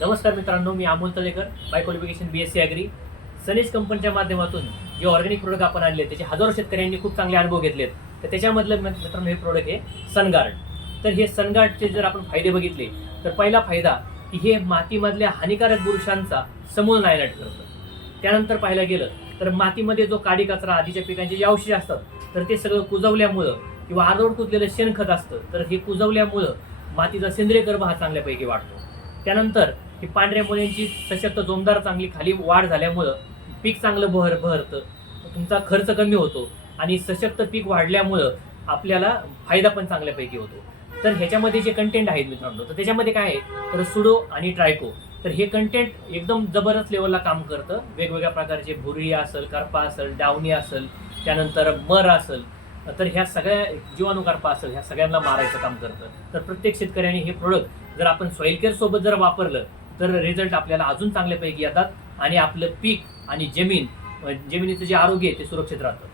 नमस्कार मित्रांनो मी Amol Talekar by qualification B S C agri सनेज कंपनीच्या माध्यमातून जे ऑर्गॅनिक प्रोडक्ट आपण आणले त्याचे हजारो शेतकऱ्यांनी खूप चांगले अनुभव घेतलेत. तर त्याच्यामधलं मित्रांनो हे प्रोडक्ट आहे सनगार्ड तर हे सनगार्डचे जर आपण फायदे बघितले तर पहिला फायदा की हे मातीमधल्या हानिकारक बुरुषांचा समूळ नायनाट करतं. त्यानंतर पाहायला गेलं तर मातीमध्ये जो काडी कचरा आधीच्या पिकांचे जे अवशेष असतात तर ते सगळं कुजवल्यामुळं किंवा आरोड कुजलेलं शेणखत असतं तर हे कुजवल्यामुळं मातीचा सेंद्रिय गर्भ हा चांगल्यापैकी वाढतो. त्यानंतर ही पांढऱ्या मुलींची सशक्त जोमदार चांगली खाली वाढ झाल्यामुळं पीक चांगलं बहर बहरतं तुमचा खर्च कमी होतो आणि सशक्त पीक वाढल्यामुळं आपल्याला फायदा पण चांगल्यापैकी होतो. तर ह्याच्यामध्ये जे कंटेंट आहेत मित्रांनो तर त्याच्यामध्ये काय आहे? तर सुडो आणि ट्रायको. तर हे कंटेंट एकदम जबरदस्त लेवलला काम करतं. वेगवेगळ्या प्रकारचे भुरी असेल करपा असेल डावणी असेल त्यानंतर मर असेल तर ह्या सगळ्या जीवाणूकारपा असेल ह्या सगळ्यांना मारायचं काम करतं. तर प्रत्येक शेतकऱ्याने हे प्रोडक्ट जर आपण सॉईल केअर सोबत जर वापरलं तर रिझल्ट आपल्याला अजून चांगल्यापैकी येतात आणि आपलं पीक आणि जमीन जमिनीचं जे आरोग्य आहे ते सुरक्षित राहतं.